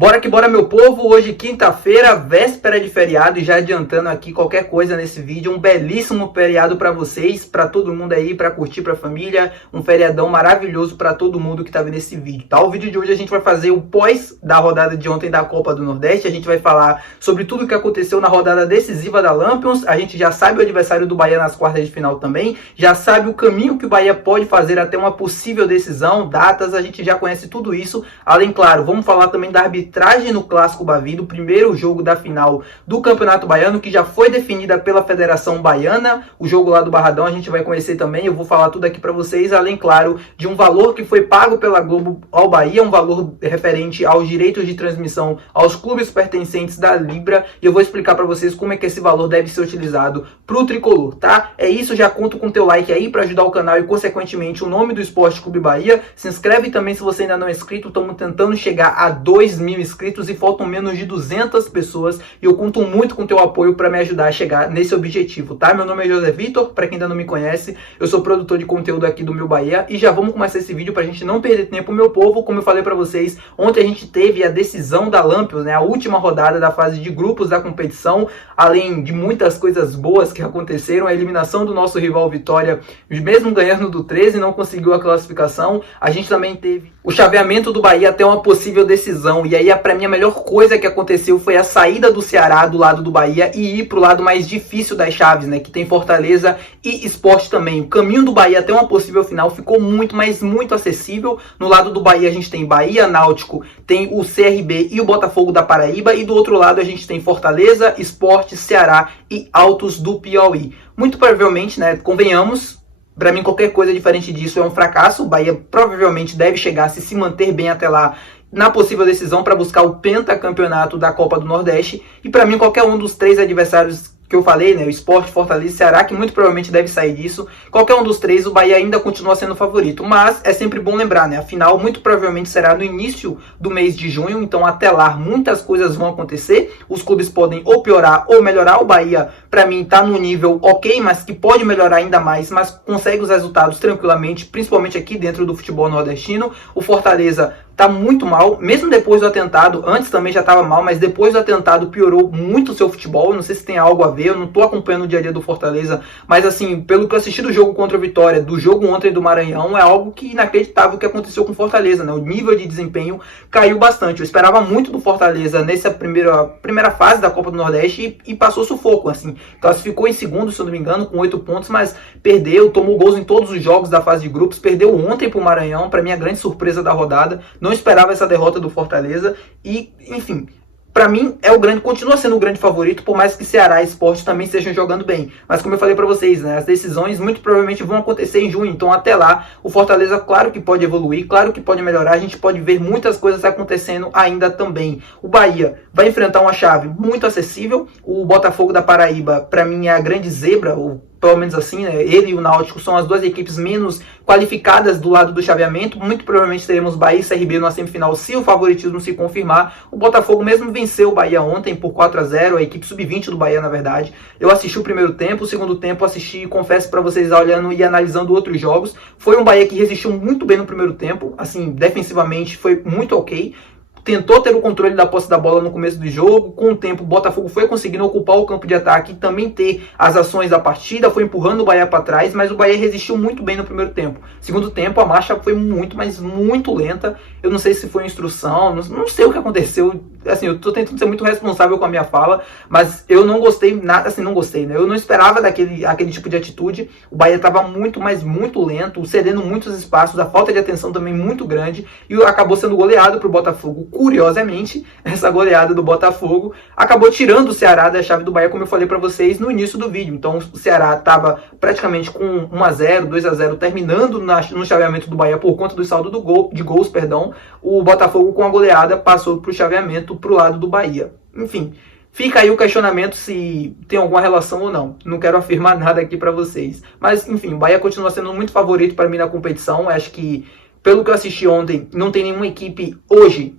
Bora que bora, meu povo. Hoje, quinta-feira, véspera de feriado, e já adiantando aqui qualquer coisa nesse vídeo, um belíssimo feriado para vocês, para todo mundo aí, para curtir, para família, um feriadão maravilhoso para todo mundo que tá vendo esse vídeo, tá? O vídeo de hoje a gente vai fazer o pós da rodada de ontem da Copa do Nordeste. A gente vai falar sobre tudo o que aconteceu na rodada decisiva da Lampions. A gente já sabe o adversário do Bahia nas quartas de final também, já sabe o caminho que o Bahia pode fazer até uma possível decisão, datas, a gente já conhece tudo isso. Além, claro, vamos falar também da arbitragem no Clássico Bavi, o primeiro jogo da final do Campeonato Baiano, que já foi definida pela Federação Baiana. O jogo lá do Barradão a gente vai conhecer também, eu vou falar tudo aqui para vocês, além, claro, de um valor que foi pago pela Globo ao Bahia, um valor referente aos direitos de transmissão aos clubes pertencentes da Libra, e eu vou explicar para vocês como é que esse valor deve ser utilizado pro tricolor, tá? É isso, já conto com o teu like aí para ajudar o canal e, consequentemente, o nome do Esporte Clube Bahia. Se inscreve também se você ainda não é inscrito, estamos tentando chegar a 2.000 inscritos e faltam menos de 200 pessoas, e eu conto muito com o teu apoio para me ajudar a chegar nesse objetivo, tá? Meu nome é José Vitor, para quem ainda não me conhece, eu sou produtor de conteúdo aqui do Meu Bahia, e já vamos começar esse vídeo pra gente não perder tempo, meu povo. Como eu falei para vocês, ontem a gente teve a decisão da Lampions, né? A última rodada da fase de grupos da competição, além de muitas coisas boas que aconteceram, a eliminação do nosso rival Vitória, mesmo ganhando do 13, não conseguiu a classificação. A gente também teve o chaveamento do Bahia até uma possível decisão, e aí para mim a melhor coisa que aconteceu foi a saída do Ceará do lado do Bahia e ir pro lado mais difícil das chaves, né, que tem Fortaleza e Sport também. O caminho do Bahia até uma possível final ficou muito, mas muito acessível. No lado do Bahia a gente tem Bahia, Náutico, tem o CRB e o Botafogo da Paraíba, e do outro lado a gente tem Fortaleza, Sport, Ceará e Altos do Piauí. Muito provavelmente, né, convenhamos, para mim qualquer coisa diferente disso é um fracasso. O Bahia provavelmente deve chegar, se manter bem até lá, na possível decisão para buscar o pentacampeonato da Copa do Nordeste. E para mim qualquer um dos três adversários que eu falei, né, o Sport, Fortaleza e Ceará, que muito provavelmente deve sair disso, qualquer um dos três, o Bahia ainda continua sendo favorito. Mas é sempre bom lembrar, né, a final muito provavelmente será no início do mês de junho, então até lá muitas coisas vão acontecer, os clubes podem ou piorar ou melhorar. O Bahia, para mim, tá no nível ok, mas que pode melhorar ainda mais, mas consegue os resultados tranquilamente, principalmente aqui dentro do futebol nordestino. O Fortaleza tá muito mal, mesmo depois do atentado. Antes também já estava mal, mas depois do atentado piorou muito o seu futebol. Não sei se tem algo a ver, eu não tô acompanhando o dia a dia do Fortaleza, mas assim, pelo que eu assisti do jogo contra a Vitória, do jogo ontem do Maranhão, é algo que inacreditável que aconteceu com o Fortaleza, né? O nível de desempenho caiu bastante. Eu esperava muito do Fortaleza nessa primeira fase da Copa do Nordeste e passou sufoco, assim. Classificou em segundo, se eu não me engano, com 8 pontos, mas perdeu, tomou gols em todos os jogos da fase de grupos, perdeu ontem pro Maranhão, para mim a grande surpresa da rodada. Não esperava essa derrota do Fortaleza e, enfim, para mim continua sendo o grande favorito, por mais que Ceará e Sport também estejam jogando bem. Mas como eu falei para vocês, né, as decisões muito provavelmente vão acontecer em junho, então até lá o Fortaleza, claro que pode evoluir, claro que pode melhorar, a gente pode ver muitas coisas acontecendo ainda também. O Bahia vai enfrentar uma chave muito acessível, o Botafogo da Paraíba, para mim, é a grande zebra, pelo menos assim, né? Ele e o Náutico são as duas equipes menos qualificadas do lado do chaveamento. Muito provavelmente teremos Bahia e CRB na semifinal, se o favoritismo se confirmar. O Botafogo mesmo venceu o Bahia ontem por 4-0, a equipe sub-20 do Bahia, na verdade. Eu assisti o primeiro tempo, o segundo tempo assisti, confesso para vocês, olhando e analisando outros jogos. Foi um Bahia que resistiu muito bem no primeiro tempo, assim, defensivamente foi muito ok. Tentou ter o controle da posse da bola no começo do jogo. Com o tempo, o Botafogo foi conseguindo ocupar o campo de ataque e também ter as ações da partida, foi empurrando o Bahia para trás, mas o Bahia resistiu muito bem no primeiro tempo. Segundo tempo, a marcha foi muito, mas muito lenta. Eu não sei se foi instrução, não sei o que aconteceu. Assim, eu tô tentando ser muito responsável com a minha fala, mas eu não gostei nada, assim, não gostei, né? Eu não esperava aquele tipo de atitude. O Bahia estava muito, mas muito lento, cedendo muitos espaços, a falta de atenção também muito grande, e acabou sendo goleado pro Botafogo. Curiosamente, essa goleada do Botafogo acabou tirando o Ceará da chave do Bahia, como eu falei para vocês no início do vídeo. Então o Ceará estava praticamente com 1-0, 2-0, terminando no chaveamento do Bahia por conta do saldo de gols, perdão. O Botafogo, com a goleada, passou para o chaveamento para o lado do Bahia. Enfim, fica aí o questionamento se tem alguma relação ou não. Não quero afirmar nada aqui para vocês. Mas, enfim, o Bahia continua sendo muito favorito para mim na competição. Acho que, pelo que eu assisti ontem, não tem nenhuma equipe hoje,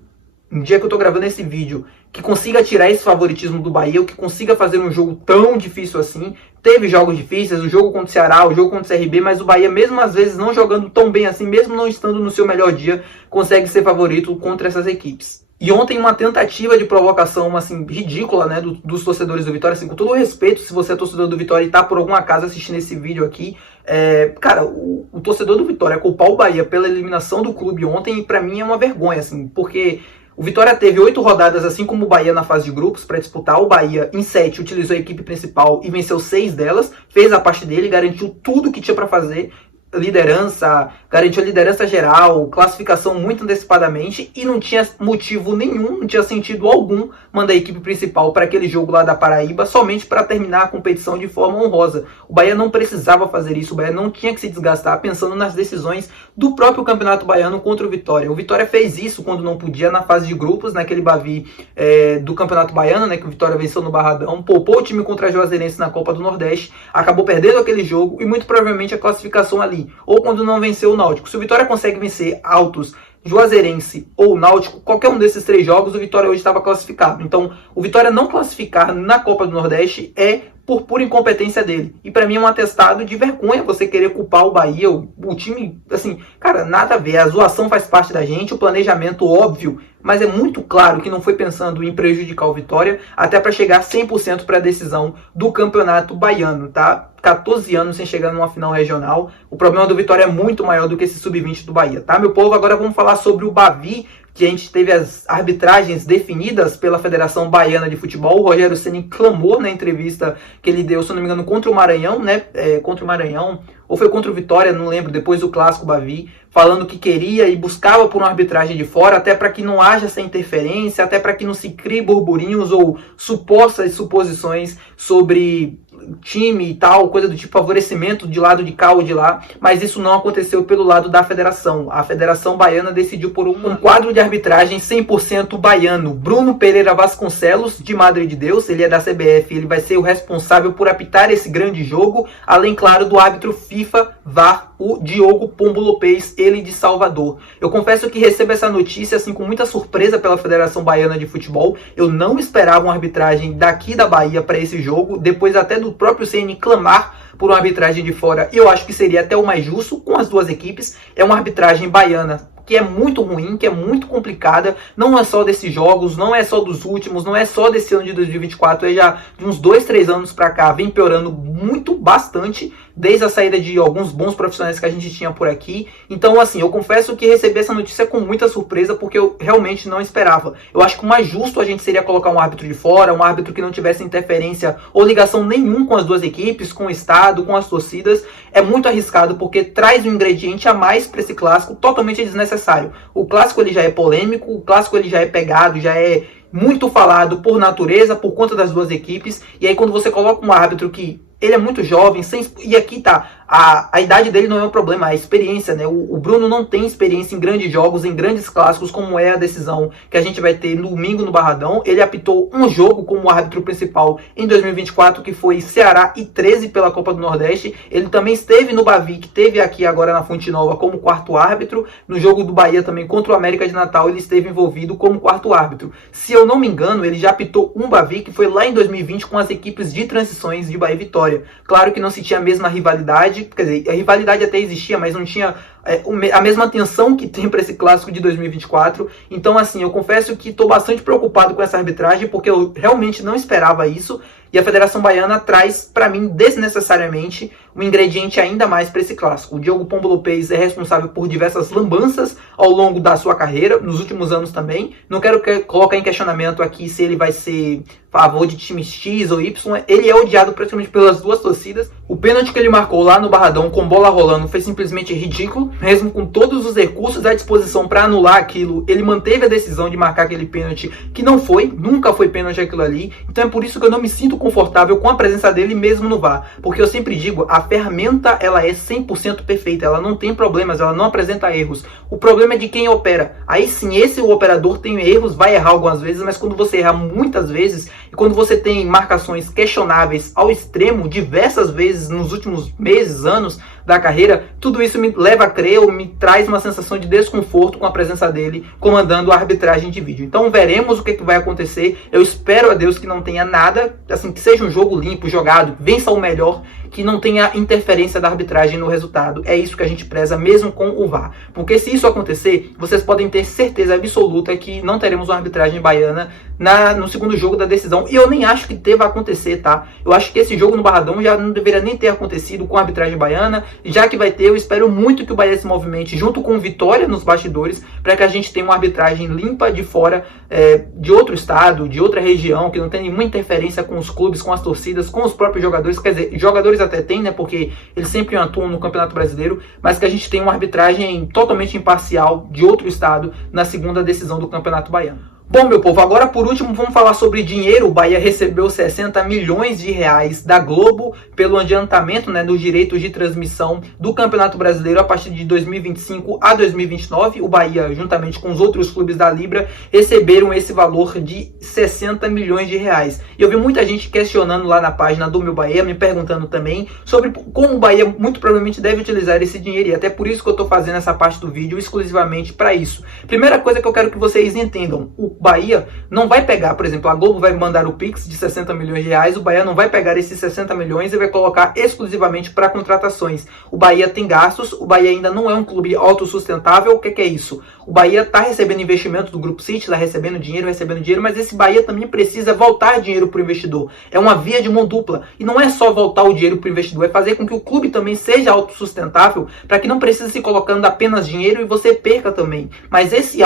no dia que eu tô gravando esse vídeo, que consiga tirar esse favoritismo do Bahia, ou que consiga fazer um jogo tão difícil assim. Teve jogos difíceis, o jogo contra o Ceará, o jogo contra o CRB, mas o Bahia, mesmo às vezes não jogando tão bem assim, mesmo não estando no seu melhor dia, consegue ser favorito contra essas equipes. E ontem uma tentativa de provocação, assim, ridícula, né, dos torcedores do Vitória, assim, com todo o respeito, se você é torcedor do Vitória e tá por algum acaso assistindo esse vídeo aqui, cara, o torcedor do Vitória culpar o Bahia pela eliminação do clube ontem, pra mim é uma vergonha, assim, porque o Vitória teve 8 rodadas, assim como o Bahia na fase de grupos, para disputar. O Bahia, em 7, utilizou a equipe principal e venceu 6 delas, fez a parte dele, garantiu tudo que tinha para fazer, liderança, garantiu a liderança geral, classificação muito antecipadamente e não tinha motivo nenhum, não tinha sentido algum mandar a equipe principal para aquele jogo lá da Paraíba somente para terminar a competição de forma honrosa. O Bahia não precisava fazer isso, o Bahia não tinha que se desgastar pensando nas decisões do próprio Campeonato Baiano contra o Vitória. O Vitória fez isso quando não podia na fase de grupos, naquele Bavi do Campeonato Baiano, né, que o Vitória venceu no Barradão, poupou o time contra a Juazeirense na Copa do Nordeste, acabou perdendo aquele jogo e muito provavelmente a classificação ali, ou quando não venceu o Náutico. Se o Vitória consegue vencer Altos, Juazeirense ou Náutico, qualquer um desses 3 jogos, o Vitória hoje estava classificado. Então, o Vitória não classificar na Copa do Nordeste é por pura incompetência dele. E pra mim é um atestado de vergonha você querer culpar o Bahia, o time, assim, cara, nada a ver. A zoação faz parte da gente, o planejamento óbvio, mas é muito claro que não foi pensando em prejudicar o Vitória, até para chegar 100% para a decisão do Campeonato Baiano, tá? 14 anos sem chegar numa final regional. O problema do Vitória é muito maior do que esse sub-20 do Bahia, tá, meu povo? Agora vamos falar sobre o Bavi, que a gente teve as arbitragens definidas pela Federação Baiana de Futebol. O Rogério Ceni clamou na entrevista que ele deu, se não me engano, contra o Maranhão, né? Contra o Maranhão, ou foi contra o Vitória, não lembro, depois do clássico Bavi, falando que queria e buscava por uma arbitragem de fora, até para que não haja essa interferência, até para que não se crie burburinhos ou supostas suposições sobre time e tal, coisa do tipo favorecimento de lado de cá ou de lá, mas isso não aconteceu pelo lado da federação. A Federação Baiana decidiu por um quadro de arbitragem 100% baiano. Bruno Pereira Vasconcelos, de Madre de Deus, ele é da CBF, ele vai ser o responsável por apitar esse grande jogo, além, claro, do árbitro FIFA VAR, o Diogo Pombo Lopes, ele de Salvador. Eu confesso que recebo essa notícia assim com muita surpresa pela Federação Baiana de Futebol. Eu não esperava uma arbitragem daqui da Bahia para esse jogo, depois até do próprio CN clamar por uma arbitragem de fora. Eu acho que seria até o mais justo com as duas equipes. É uma arbitragem baiana que é muito ruim, que é muito complicada, não é só desses jogos, não é só dos últimos, não é só desse ano de 2024, é já de uns 2, 3 anos pra cá, vem piorando muito, bastante, desde a saída de alguns bons profissionais que a gente tinha por aqui. Então, assim, eu confesso que recebi essa notícia com muita surpresa, porque eu realmente não esperava. Eu acho que o mais justo a gente seria colocar um árbitro de fora, um árbitro que não tivesse interferência ou ligação nenhum com as duas equipes, com o Estado, com as torcidas. É muito arriscado, porque traz um ingrediente a mais para esse clássico, totalmente desnecessário. O clássico ele já é polêmico, o clássico ele já é pegado, já é muito falado por natureza, por conta das duas equipes. E aí quando você coloca um árbitro que ele é muito jovem, e aqui tá, a idade dele não é um problema, a experiência, né? O Bruno não tem experiência em grandes jogos, em grandes clássicos, como é a decisão que a gente vai ter no domingo no Barradão. Ele apitou um jogo como árbitro principal em 2024, que foi Ceará e 13 pela Copa do Nordeste. Ele também esteve no Bavi, que teve aqui agora na Fonte Nova como quarto árbitro. No jogo do Bahia também contra o América de Natal, ele esteve envolvido como quarto árbitro. Se eu não me engano, ele já apitou um Bavi, que foi lá em 2020 com as equipes de transições de Bahia e Vitória. Claro que não se tinha a mesma rivalidade, quer dizer, a rivalidade até existia, mas não tinha a mesma atenção que tem para esse clássico de 2024. Então, assim, eu confesso que estou bastante preocupado com essa arbitragem, porque eu realmente não esperava isso. E a Federação Baiana traz, para mim, desnecessariamente, um ingrediente ainda mais para esse clássico. O Diogo Pombo Lopes é responsável por diversas lambanças ao longo da sua carreira, nos últimos anos também. Não quero colocar em questionamento aqui se ele vai ser a favor de time X ou Y. Ele é odiado praticamente pelas duas torcidas. O pênalti que ele marcou lá no Barradão com bola rolando foi simplesmente ridículo. Mesmo com todos os recursos à disposição para anular aquilo, ele manteve a decisão de marcar aquele pênalti, que não foi, nunca foi pênalti aquilo ali. Então é por isso que eu não me sinto confortável com a presença dele mesmo no VAR, porque eu sempre digo, a ferramenta ela é 100% perfeita, ela não tem problemas, ela não apresenta erros. O problema é de quem opera. Aí sim, o operador tem erros, vai errar algumas vezes, mas quando você erra muitas vezes, e quando você tem marcações questionáveis ao extremo, diversas vezes nos últimos meses, anos, da carreira, tudo isso me leva a crer ou me traz uma sensação de desconforto com a presença dele comandando a arbitragem de vídeo. Então veremos o que vai acontecer. Eu espero a Deus que não tenha nada, assim, que seja um jogo limpo, jogado, vença o melhor, que não tenha interferência da arbitragem no resultado. É isso que a gente preza mesmo com o VAR. Porque se isso acontecer, vocês podem ter certeza absoluta que não teremos uma arbitragem baiana no segundo jogo da decisão. E eu nem acho que deva acontecer, tá? Eu acho que esse jogo no Barradão já não deveria nem ter acontecido com a arbitragem baiana. Já que vai ter, eu espero muito que o Bahia se movimente junto com o Vitória nos bastidores, para que a gente tenha uma arbitragem limpa de fora, de outro estado, de outra região, que não tenha nenhuma interferência com os clubes, com as torcidas, com os próprios jogadores. Quer dizer, jogadores até tem, né? Porque eles sempre atuam no Campeonato Brasileiro, mas que a gente tenha uma arbitragem totalmente imparcial de outro estado na segunda decisão do Campeonato Baiano. Bom, meu povo, agora por último vamos falar sobre dinheiro. O Bahia recebeu 60 milhões de reais da Globo pelo adiantamento, né, dos direitos de transmissão do Campeonato Brasileiro a partir de 2025 a 2029. O Bahia, juntamente com os outros clubes da Libra, receberam esse valor de 60 milhões de reais. E eu vi muita gente questionando lá na página do Meu Bahia, me perguntando também sobre como o Bahia muito provavelmente deve utilizar esse dinheiro. E até por isso que eu estou fazendo essa parte do vídeo exclusivamente para isso. Primeira coisa que eu quero que vocês entendam: o Bahia não vai pegar, por exemplo, a Globo vai mandar o Pix de 60 milhões de reais, o Bahia não vai pegar esses 60 milhões e vai colocar exclusivamente para contratações. O Bahia tem gastos, o Bahia ainda não é um clube autossustentável. O que é isso? O Bahia está recebendo investimento do Grupo City, está recebendo dinheiro, mas esse Bahia também precisa voltar dinheiro para o investidor. É uma via de mão dupla. E não é só voltar o dinheiro para o investidor, é fazer com que o clube também seja autossustentável, para que não precise se colocando apenas dinheiro e você perca também. Mas esse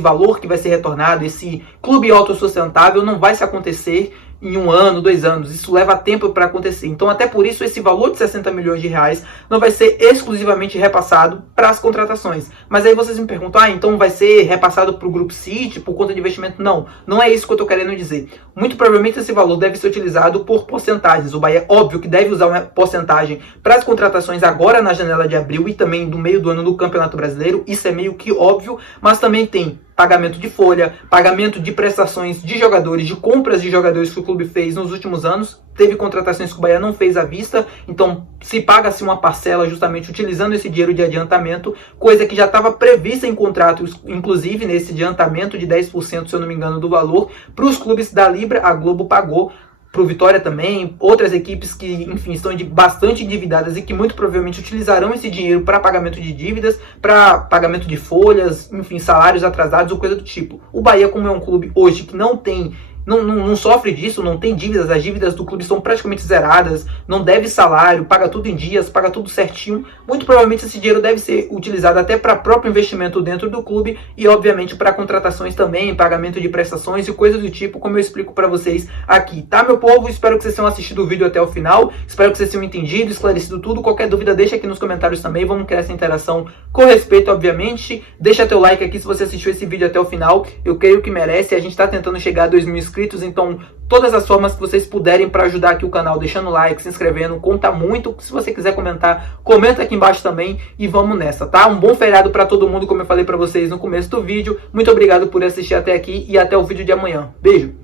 valor que vai ser retornado, esse clube autossustentável, não vai se acontecer em 1 ano, 2 anos. Isso leva tempo para acontecer. Então, até por isso, esse valor de 60 milhões de reais não vai ser exclusivamente repassado para as contratações. Mas aí vocês me perguntam, então vai ser repassado para o Grupo City por conta de investimento? Não, não é isso que eu estou querendo dizer. Muito provavelmente esse valor deve ser utilizado por porcentagens. O Bahia, óbvio que deve usar uma porcentagem para as contratações agora na janela de abril e também no meio do ano do Campeonato Brasileiro. Isso é meio que óbvio, mas também tem pagamento de folha, pagamento de prestações de jogadores, de compras de jogadores que o clube fez nos últimos anos. Teve contratações que o Bahia não fez à vista, então se paga-se uma parcela justamente utilizando esse dinheiro de adiantamento, coisa que já estava prevista em contrato, inclusive nesse adiantamento de 10%, se eu não me engano, do valor, para os clubes da Libra. A Globo pagou para o Vitória também, outras equipes que, enfim, estão bastante endividadas e que muito provavelmente utilizarão esse dinheiro para pagamento de dívidas, para pagamento de folhas, enfim, salários atrasados ou coisa do tipo. O Bahia, como é um clube hoje que não sofre disso, não tem dívidas, as dívidas do clube são praticamente zeradas, não deve salário, paga tudo em dias, paga tudo certinho. Muito provavelmente esse dinheiro deve ser utilizado até para próprio investimento dentro do clube e obviamente para contratações também, pagamento de prestações e coisas do tipo, como eu explico para vocês aqui, tá, meu povo? Espero que vocês tenham assistido o vídeo até o final, espero que vocês tenham entendido, esclarecido tudo. Qualquer dúvida deixa aqui nos comentários também, vamos criar essa interação com respeito, obviamente. Deixa teu like aqui se você assistiu esse vídeo até o final, eu creio que merece. A gente está tentando chegar a 2.000 inscritos, então todas as formas que vocês puderem para ajudar aqui o canal, deixando like, se inscrevendo, conta muito. Se você quiser comentar, comenta aqui embaixo também e vamos nessa, tá? Um bom feriado para todo mundo, como eu falei para vocês no começo do vídeo. Muito obrigado por assistir até aqui e até o vídeo de amanhã. Beijo!